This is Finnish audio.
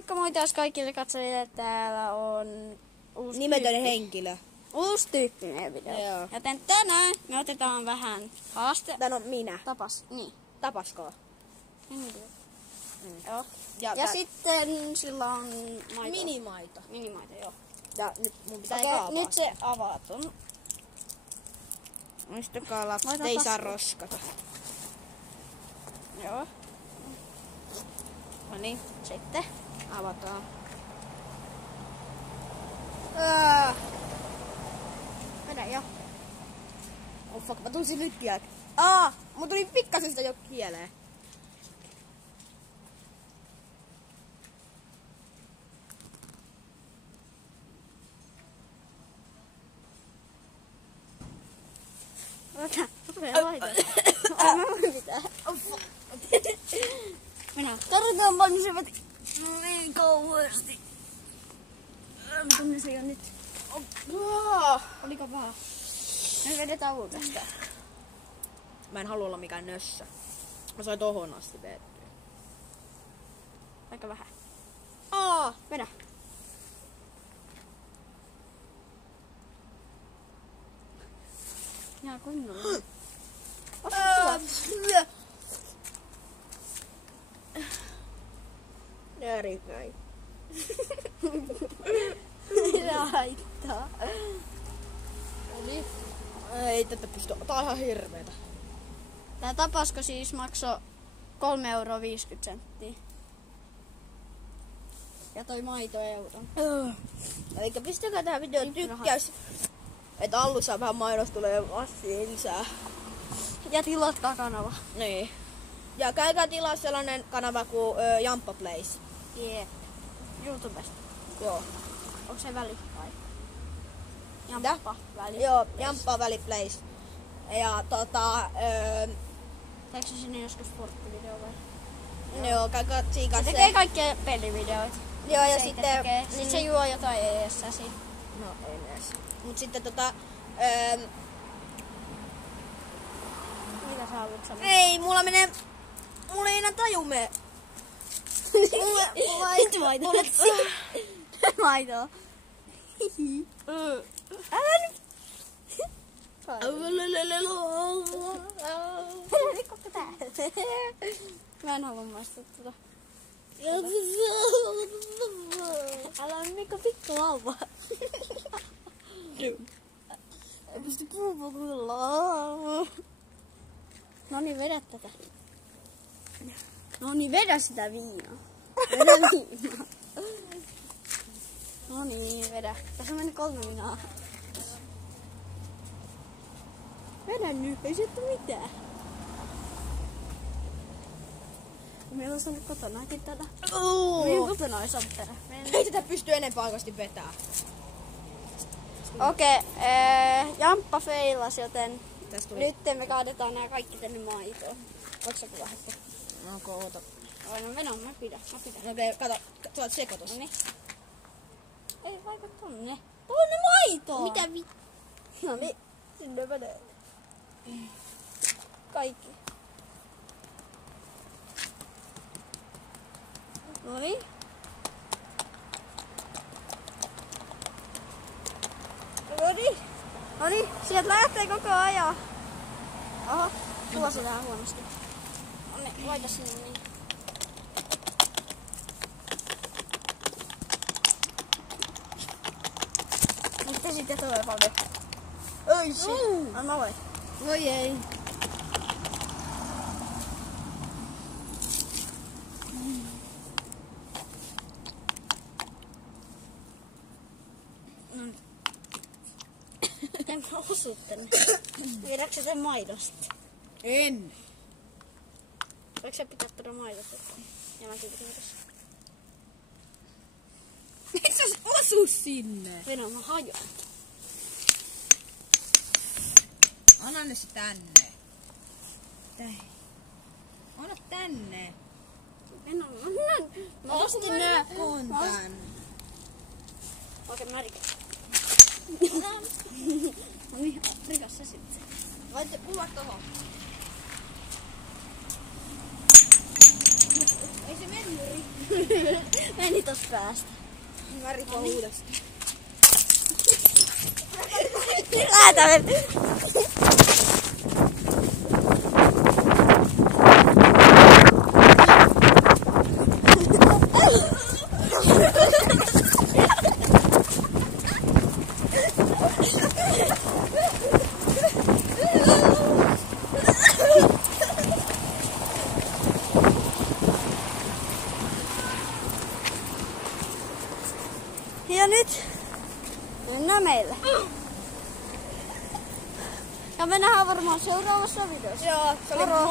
Moikka moi taas kaikille katsojille. Täällä on uusi Nimetön tyyppi. henkilö. Uusi tyyppi meidän video. Joo. Joten tänään me otetaan vähän haaste. Tän on minä. Niin. Tapasko? Joo. Ja Ja sitten sillä on maito. Minimaito. Minimaito, joo. Ja nyt mun pitää Okei, kaapaa. nyt se avataan. Muistakaa lapset, Laita ei saa taskuun. roskata. Joo. No niin, Sitten. avataan. Vedä jo. Oh fuck, mä tunsin nyt vielä. Mun tuli pikkasen sitä jo kieleen. Ota. Mä voin pitää. Mennään. Tarvitaan paljon se veti. Niin kauheasti. Mä tunnen se jo nyt. Oliko paha? Me vedetään uudestaan. Mä en halua olla mikään nössö. Mä sain tohon asti vedettyä. Aika vähän. Vedä. Jaa, kunnolla. Järikkäin. Mitä haittaa? Ei tätä pysty. Tää on ihan hirveetä. Tää tapasko siis maksoi 3,50 €. Ja toi maito euron. Eli pistäkää tähän videoon Niin, tykkäys. Että alussa vähän mainos tulee Assi lisää. Ja tilatkaa kanava. Niin. Ja käykää tilaa sellainen kanava kuin Jamppa Place. Jee. YouTubesta. Joo. Onko se väli vai? Jamppa väli. Joo, Jamppa Valley Place. Ja Teekö se sinne joskus sporttivideo vai? joo, käykää tsiikaa Se se. tekee kaikkia pelivideoita. Joo, ja Se sitten tekee. Sit se juo jotain eessä siinä. No ei edes. Mut sitten Mitä sä haluat sanoa? ei, mulla ei enää taju mene. Nyt maitoa. Maitoa. Älä nyt. Rikko tää. Mä en halua maistaa tota. Älä Mikko pikku vauva. Ei pysty puhumaan. Noniin, vedä tätä. Noniin, vedä sitä viinaa. Vedä viinaa. Noniin, vedä. Tässä on mennyt 3 minaa. Vedä nyt, ei se ole mitään. Meillä on saanut kotonakin tätä. Meidän kotona olisi saanut tätä. Ei tätä pysty enempää oikeasti vetää. Okei, Jamppa feilas, joten Tästä tuli. nyt me kaadetaan nää kaikki tänne maitoon. Voitko sä kuvahtaa? No koota. Oi, no meno, mä pidän. Okei, kato, sä oot sekoitus. Noniin. Ei vaikka tonne. Tonne maitoon! Mitä vi... Noniin, sinne menee. Kaikki. Noniin. Noniin, sieltä lähtee koko ajan. Oho, tuossa vähän huonosti. Noniin, laita sinne niin. Nyt sitten tulee paljon. Ei se. Anna voi. Voi ei. Miten mä osut tänne? Viedäänkö sä tän maidosta? En. Voiko sä pitää tuoda maidosta? Ja mä siitä tässä. Eikö sä osu sinne? Venä, mä hajoan. Anna ne se tänne. Anna tänne. Venä, annan. Mä ostin nää. Kontan. Okei, mä rikän. No niin, rikas se sitten. Laitte kuvat tohon. Ei se mennyt rikki. Meni tosta päästä. Mä rikon uudestaan. Laita meni. Ja nyt mennään meille. Ja me nähdään varmaan seuraavassa videossa. Joo, se oli moi!